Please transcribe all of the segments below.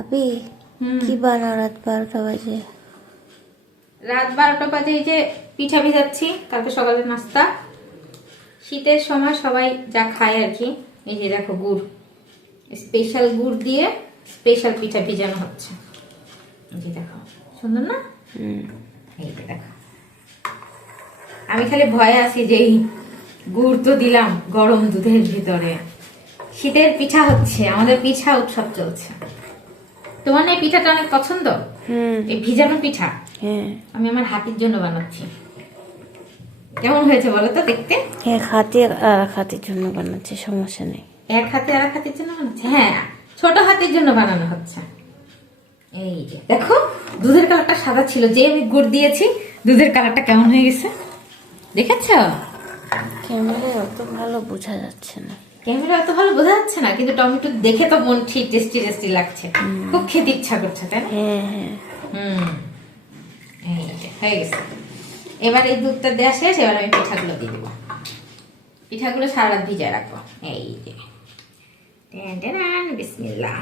अभी কি বানাও রাত 12টা বাজে? রাত 12টা বাজে এই যে পিঠা ভিজাচ্ছি, কালকে সকালে নাস্তা। শীতের সময় সবাই যা খায় আর কি। এই যে দেখো গুড়, স্পেশাল গুড় দিয়ে স্পেশাল পিঠা ভিজানো হচ্ছে। এই যে দেখো, সুন্দর না? এই যে দেখো, আমি খালি ভয়ে আছি যে এই গুড় তো দিলাম গরম দুধের ভিতরে। শীতের পিঠা হচ্ছে, আমাদের পিঠা উৎসব চলছে। তোমার না এই পিঠাটা অনেক পছন্দ? এই ভিজানো পিঠা আমি আমার হাতির জন্য বানাচ্ছি। কেমন হয়েছে বলো তো দেখতে? এক হাতে আর এক হাতের জন্য বানাচ্ছে, সমস্যা নেই। এক হাতে আর এক হাতের জন্য বানাচ্ছে, হ্যাঁ ছোট হাতের জন্য বানানো হচ্ছে। এই যে দেখো, দুধের কালারটা সাদা ছিল, যে আমি গুড় দিয়েছি দুধের কালারটা কেমন হয়ে গেছে দেখেছো? ক্যামেরায় অত ভালো বোঝা যাচ্ছে না। ক্যামেরা অত ভালো বোঝা যাচ্ছে না, কিন্তু টমেটো দেখে তো মন ঠিক টেস্টি টেস্টি লাগছে, খুব খেতে ইচ্ছা করছে, তাই না? হ্যাঁ। এই যে হয়ে গেছে। এবার এই দুধটা দেওয়া শেষ, এবার আমি পিঠাগুলো দিয়ে দেবো। পিঠাগুলো সারা রাত ভিজায় রাখবো। এই যে বিসমিল্লাহ।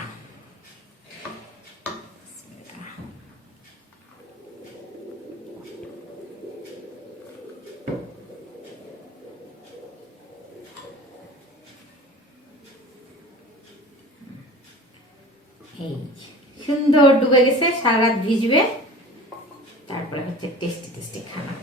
এই সুন্দর ডুবে গেছে, সারা রাত ভিজবে, তারপরে হচ্ছে টেস্টি টেস্টি খানা।